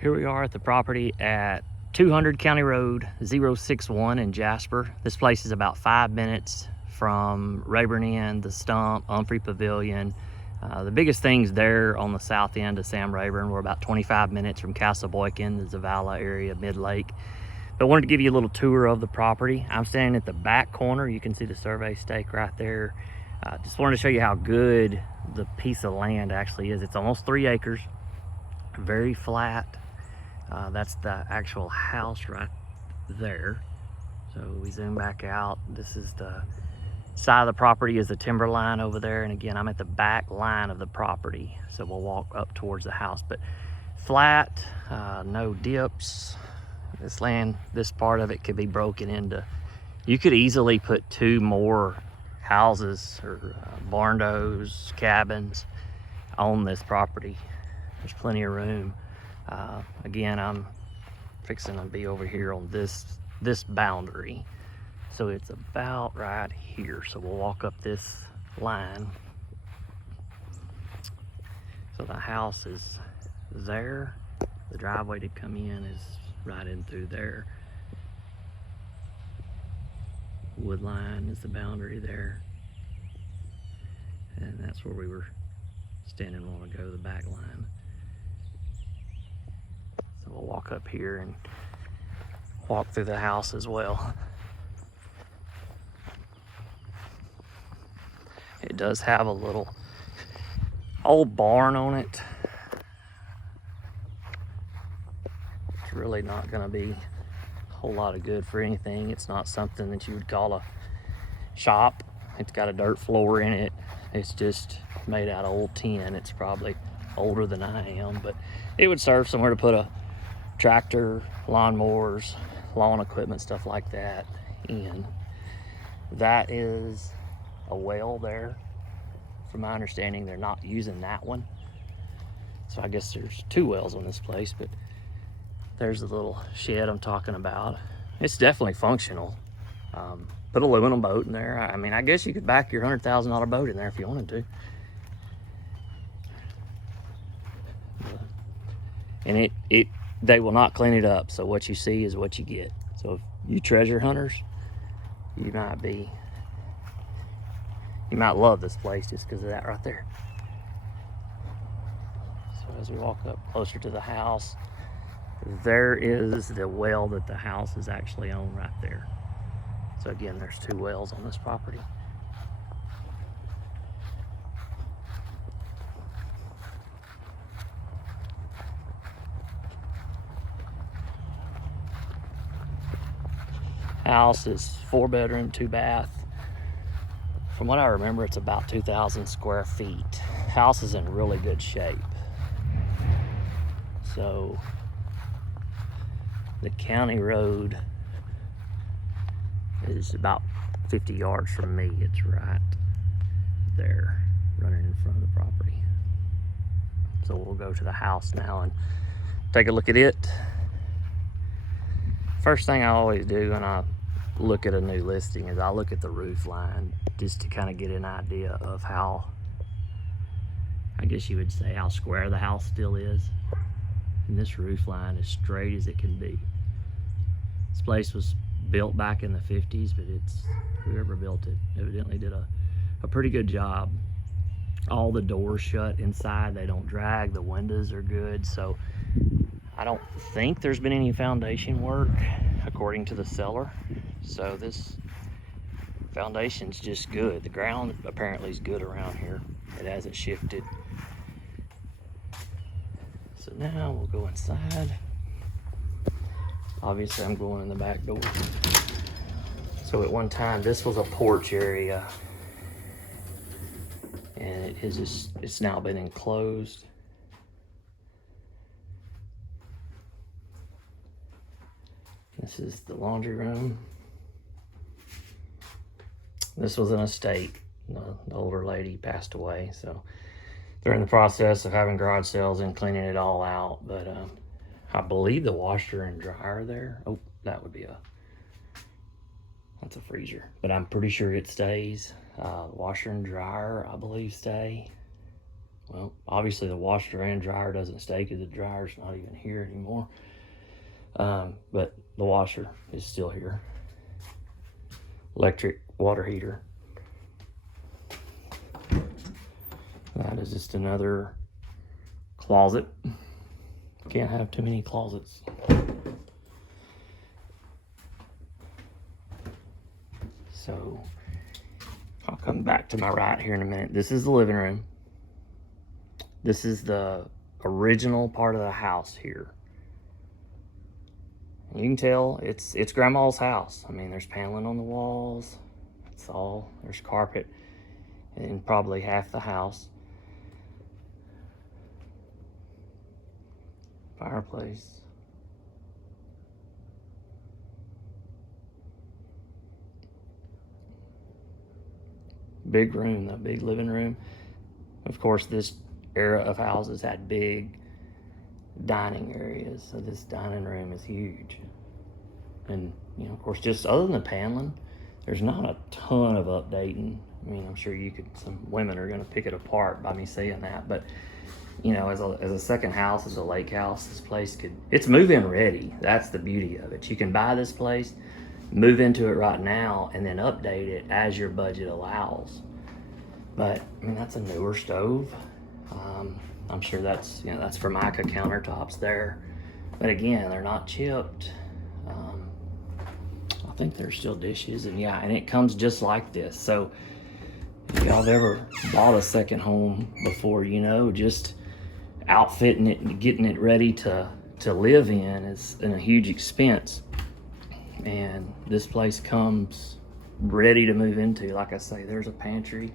Here we are at the property at 200 County Road 061 in Jasper. This place is about 5 minutes from Rayburn Inn, the Stump, Humphrey Pavilion. The biggest things there on the south end of Sam Rayburn. We're about 25 minutes from Castleboykin, the Zavala area, Mid-Lake. But I wanted to give you a little tour of the property. I'm standing at the back corner. You can see the survey stake right there. Just wanted to show you how good the piece of land actually is. It's almost 3 acres, very flat. That's the actual house right there. So we zoom back out. This is the side of the property, is the timber line over there. And again, I'm at the back line of the property. So we'll walk up towards the house, but flat, no dips. This land, this part of it could be broken into, you could easily put 2 more houses or barndos, cabins on this property. There's plenty of room. Again, I'm fixing to be over here on this boundary. So it's about right here. So we'll walk up this line. So the house is there. The driveway to come in is right in through there. Wood line is the boundary there. And that's where we were standing a moment ago, the back line. So we'll walk up here and walk through the house as well. It does have a little old barn on it. It's really not going to be a whole lot of good for anything. It's not something that you would call a shop. It's got a dirt floor in it. It's just made out of old tin. It's probably older than I am, but it would serve somewhere to put a tractor, lawnmowers, lawn equipment, stuff like that in. That is a well there. From my understanding, they're not using that one. So I guess there's 2 wells on this place, but there's the little shed I'm talking about. It's definitely functional. Put an aluminum boat in there. I mean, I guess you could back your $100,000 boat in there if you wanted to. And they will not clean it up. So what you see is what you get. So if you treasure hunters, you might love this place just because of that right there. So as we walk up closer to the house, there is the well that the house is actually on right there. So again, there's 2 wells on this property. House is 4 bedroom, 2 bath. From what I remember, it's about 2,000 square feet. House is in really good shape. So the county road is about 50 yards from me. It's right there, running in front of the property. So we'll go to the house now and take a look at it. First thing I always do when I look at a new listing is I look at the roof line, just to kind of get an idea of how, I guess you would say, how square the house still is. And this roof line is straight as it can be. This place was built back in the 50s, but whoever built it evidently did a pretty good job. All the doors shut inside, they don't drag, the windows are good. So I don't think there's been any foundation work according to the seller. So this foundation's just good. The ground apparently is good around here. It hasn't shifted. So now we'll go inside. Obviously I'm going in the back door. So at one time this was a porch area, and it's now been enclosed. This is the laundry room. This was an estate. The older lady passed away, so they're in the process of having garage sales and cleaning it all out. But I believe the washer and dryer there. Oh, that would be that's a freezer. But I'm pretty sure it stays. The washer and dryer, I believe, stay. Well, obviously the washer and dryer doesn't stay because the dryer's not even here anymore. But the washer is still here. Electric water heater. That is just another closet. Can't have too many closets. So I'll come back to my right here in a minute. This is the living room. This is the original part of the house here. You can tell it's grandma's house. I mean, there's paneling on the walls. It's all, there's carpet in probably half the house. Fireplace. Big room, the big living room. Of course, this era of houses had big dining areas, so this dining room is huge. And you know, of course, just other than the paneling, there's not a ton of updating. I mean, I'm sure you could, some women are going to pick it apart by me saying that, but you know, as a second house, as a lake house, this place it's move-in ready. That's the beauty of it. You can buy this place, move into it right now, and then update it as your budget allows. But I mean, that's a newer stove. I'm sure that's, you know, that's Formica countertops there. But again, they're not chipped. I think they're still dishes, and yeah, and it comes just like this. So if y'all have ever bought a second home before, you know, just outfitting it and getting it ready to live in is a huge expense. And this place comes ready to move into. Like I say, there's a pantry.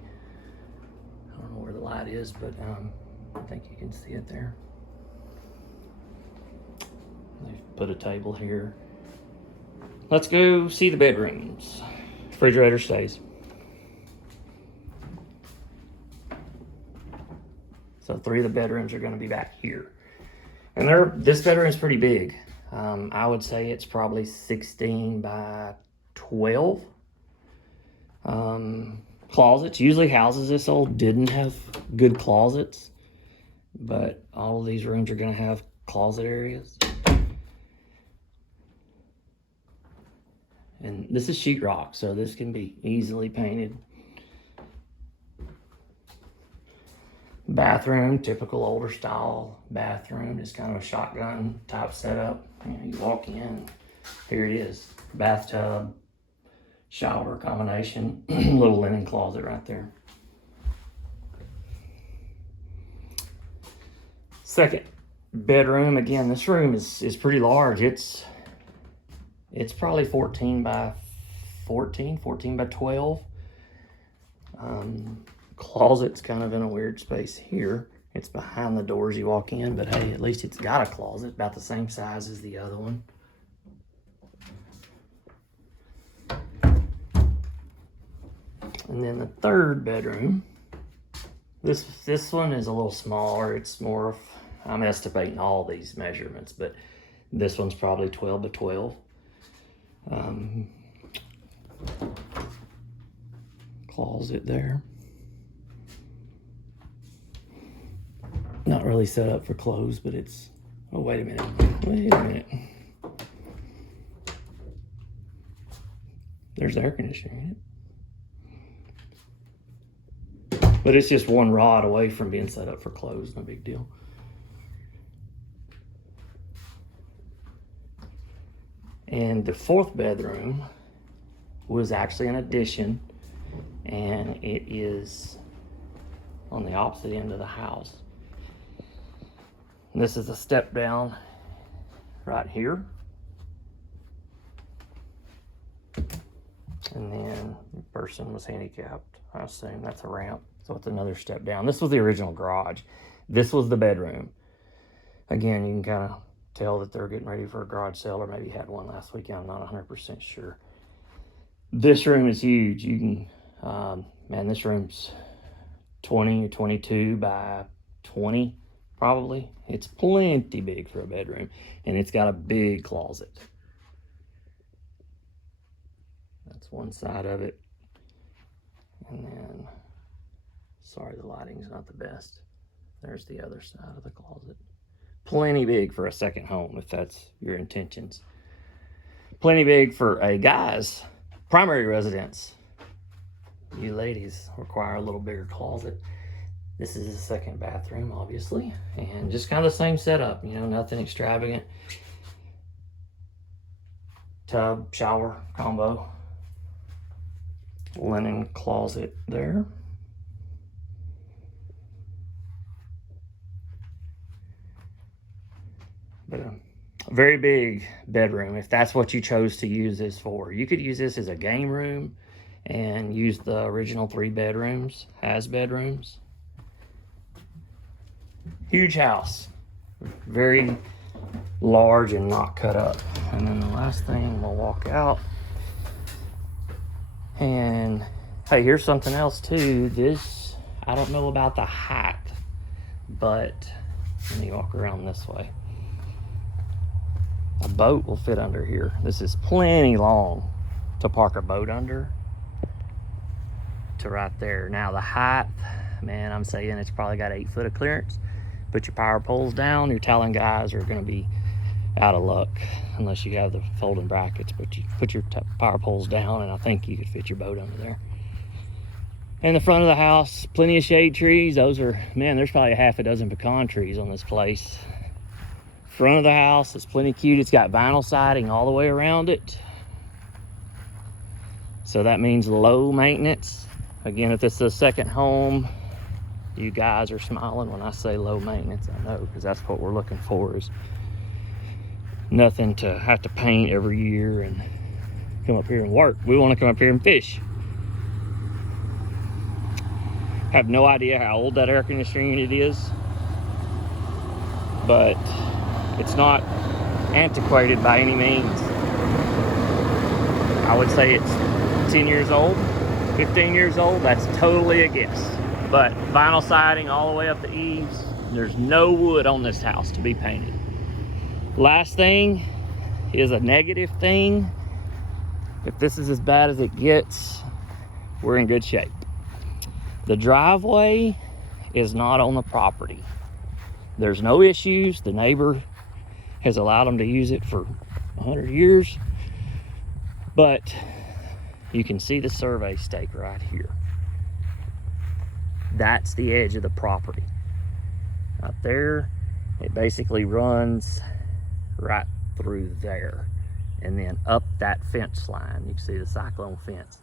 I don't know where the light is, but I think you can see it there. They've put a table here. Let's go see the bedrooms. Refrigerator stays. So 3 of the bedrooms are going to be back here. And this bedroom is pretty big. I would say it's probably 16 by 12. Closets. Usually houses this old didn't have good closets, but all of these rooms are going to have closet areas. And this is sheetrock, so this can be easily painted. Bathroom, typical older style bathroom, is kind of a shotgun type setup. You know, you walk in, here it is, bathtub, shower combination, little linen closet right there. Second bedroom, again, this room is pretty large. It's probably 14 by 14, 14 by 12. Closet's kind of in a weird space here. It's behind the doors you walk in, but hey, at least it's got a closet about the same size as the other one. And then the third bedroom, this one is a little smaller. It's more of, I'm estimating all these measurements, but this one's probably 12 by 12. Closet there. Not really set up for clothes, but it's, oh, wait a minute. There's air conditioning in it. But it's just one rod away from being set up for clothes, no big deal. And the fourth bedroom was actually an addition, and it is on the opposite end of the house. And this is a step down right here. And then the person was handicapped. I assume that's a ramp. So it's another step down. This was the original garage. This was the bedroom. Again, you can kind of tell that they're getting ready for a garage sale, or maybe had one last weekend. I'm not 100% sure. This room is huge. You can, man, this room's 20 or 22 by 20, probably. It's plenty big for a bedroom, and it's got a big closet. That's one side of it. And then, sorry, the lighting's not the best. There's the other side of the closet. Plenty big for a second home if that's your intentions. Plenty big for a guy's primary residence. You ladies require a little bigger closet. This is the second bathroom, obviously, and just kind of the same setup, you know, nothing extravagant. Tub, shower combo. Linen closet there. But a very big bedroom if that's what you chose to use this for. You could use this as a game room and use the original 3 bedrooms as bedrooms. Huge house, very large and not cut up. And then the last thing, we'll walk out. And hey, here's something else too. This, I don't know about the height, but let me walk around this way. A boat will fit under here. This is plenty long to park a boat under to right there. Now the height, man, I'm saying it's probably got 8 foot of clearance. Put your power poles down, your Talon guys are gonna be out of luck unless you have the folding brackets, but you put your power poles down and I think you could fit your boat under there. In the front of the house, plenty of shade trees. Those are, man, there's probably a half a dozen pecan trees on this place. Front of the house is plenty cute. It's got vinyl siding all the way around it. So that means low maintenance. Again, if this is a second home, you guys are smiling when I say low maintenance. I know, because that's what we're looking for, is nothing to have to paint every year and come up here and work. We want to come up here and fish. Have no idea how old that air conditioning unit is, but it's not antiquated by any means. I would say it's 10 years old, 15 years old. That's totally a guess. But vinyl siding all the way up the eaves. There's no wood on this house to be painted. Last thing is a negative thing. If this is as bad as it gets, we're in good shape. The driveway is not on the property. There's no issues. The neighbor has allowed them to use it for 100 years. But you can see the survey stake right here. That's the edge of the property. Out there, it basically runs right through there and then up that fence line. You can see the cyclone fence.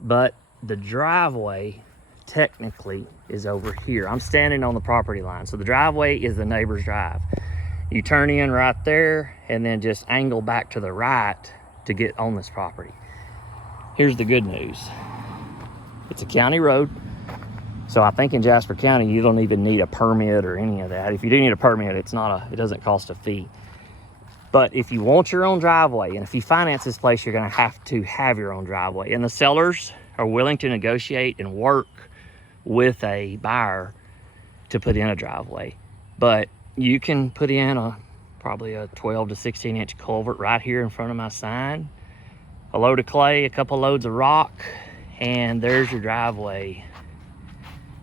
But the driveway technically is over here. I'm standing on the property line. So the driveway is the neighbor's drive. You turn in right there and then just angle back to the right to get on this property. Here's the good news. It's a county road. So I think in Jasper County, you don't even need a permit or any of that. If you do need a permit, it doesn't cost a fee. But if you want your own driveway, and if you finance this place, you're gonna have to have your own driveway. And the sellers are willing to negotiate and work with a buyer to put in a driveway. But you can put in probably a 12 to 16 inch culvert right here in front of my sign, a load of clay, a couple loads of rock, and there's your driveway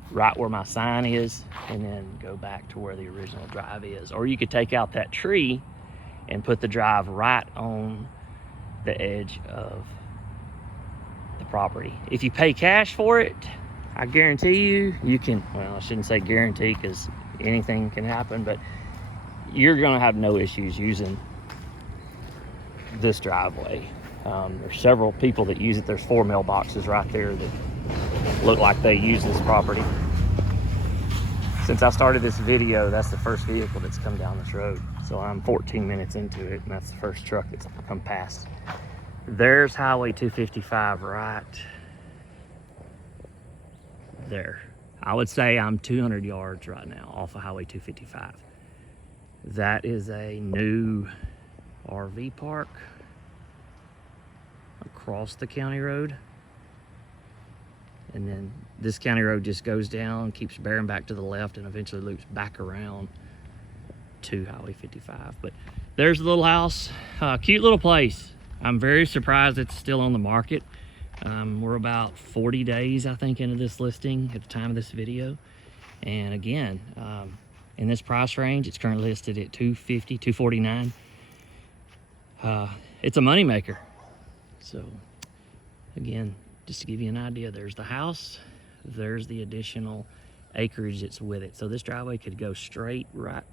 right where my sign is, and then go back to where the original drive is. Or you could take out that tree and put the drive right on the edge of the property. If you pay cash for it, I guarantee you can, well, I shouldn't say guarantee because anything can happen, but you're gonna have no issues using this driveway. There's several people that use it. There's 4 mailboxes right there that look like they use this property. Since I started this video, that's the first vehicle that's come down this road. So I'm 14 minutes into it, and that's the first truck that's come past. There's Highway 255 right there. I would say I'm 200 yards right now off of Highway 255. That is a new RV park across the county road. And then this county road just goes down, keeps bearing back to the left, and eventually loops back around to Highway 55. But there's the little house. Cute little place. I'm very surprised it's still on the market. We're about 40 days, I think, into this listing at the time of this video. And again, in this price range, it's currently listed at $250, $249. It's a moneymaker. So again, just to give you an idea, there's the house, there's the additional acreage that's with it. So this driveway could go straight right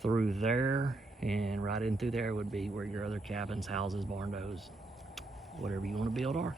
through there, and right in through there would be where your other cabins, houses, barn doors, whatever you want to build are.